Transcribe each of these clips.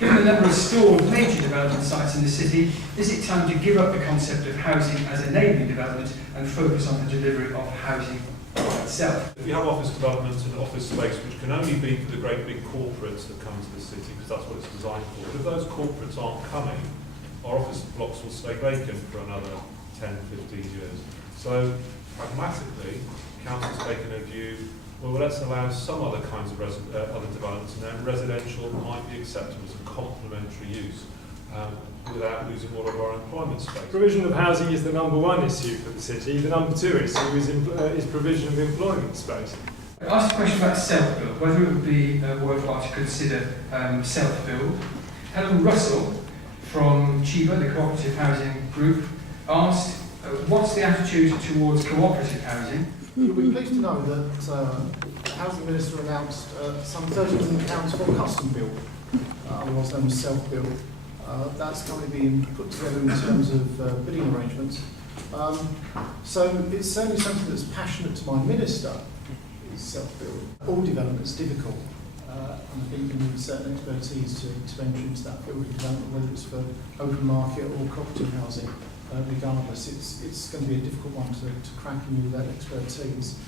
Given the number of stalled major development sites in the city, is it time to give up the concept of housing as enabling development and focus on the delivery of housing itself? If you have office developments and office space, which can only be for the great big corporates that come to the city, because that's what it's designed for, but if those corporates aren't coming, our office blocks will stay vacant for another 10, 15 years. So, pragmatically, council's taken a view, well, let's allow some other kinds of other developments, and then residential might be acceptable as a complementary use without losing all of our employment space. Provision of housing is the number one issue for the city. The number two issue is provision of employment space. I asked a question about self-build, whether it would be worthwhile to consider self-build. Helen Russell from CHIBA, the Cooperative Housing Group, asked, what's the attitude towards cooperative housing? You'll be pleased to know that the Housing Minister announced some £30 million for custom build, otherwise known as self-build. That's currently being put together in terms of bidding arrangements. So it's certainly something that's passionate to my Minister, is self-build. All development's difficult, and I think you need certain expertise to enter into that field of development, whether it's for open market or cooperative housing. Regardless, it's going to be a difficult one to crack in with that expertise.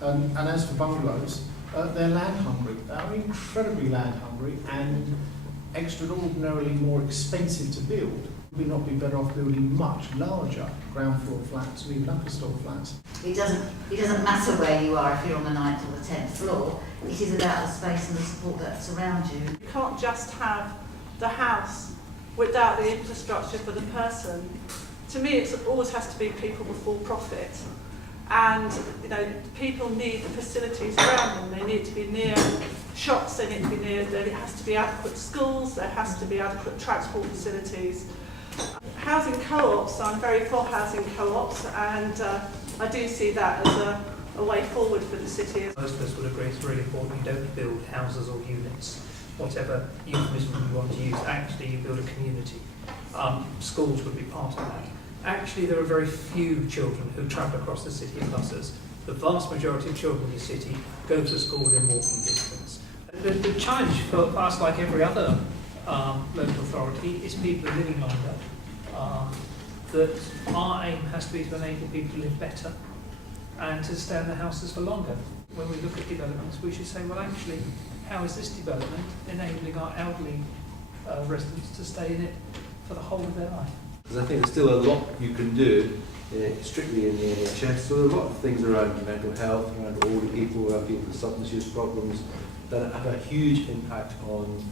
And as for bungalows, they're land hungry. They're incredibly land hungry and extraordinarily more expensive to build. Would we not be better off building much larger ground floor flats or even upper story flats? It doesn't matter where you are, if you're on the 9th or the 10th floor. It is about the space and the support that's around you. You can't just have the house without the infrastructure for the person. To me, it always has to be people before profit, and people need the facilities around them. They need to be near shops. They need to be near. There has to be adequate schools. There has to be adequate transport facilities. Housing co-ops. I'm very for housing co-ops, and I do see that as a way forward for the city. Most of us would agree it's really important you don't build houses or units, whatever euphemism you want to use. Actually, you build a community. Schools would be part of that. Actually, there are very few children who travel across the city in buses. The vast majority of children in the city go to school within walking distance. The challenge for us, like every other local authority, is people are living longer. That our aim has to be to enable people to live better and to stay in their houses for longer. When we look at developments, we should say, well, actually, how is this development enabling our elderly residents to stay in it for the whole of their life? Because I think there's still a lot you can do strictly in the NHS. So there are a lot of things around mental health, around older people, around people with substance use problems that have a huge impact on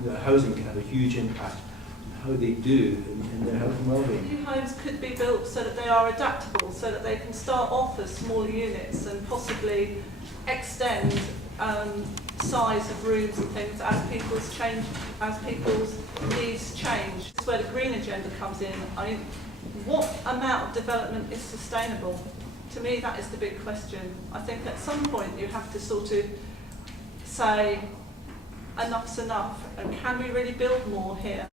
the housing can have a huge impact on how they do in their health and well-being. New homes could be built so that they are adaptable, so that they can start off as smaller units and possibly extend size of rooms and things as people's needs change. This is where the green agenda comes in. What amount of development is sustainable? To me, that is the big question. I think at some point you have to sort of say enough's enough, and can we really build more here?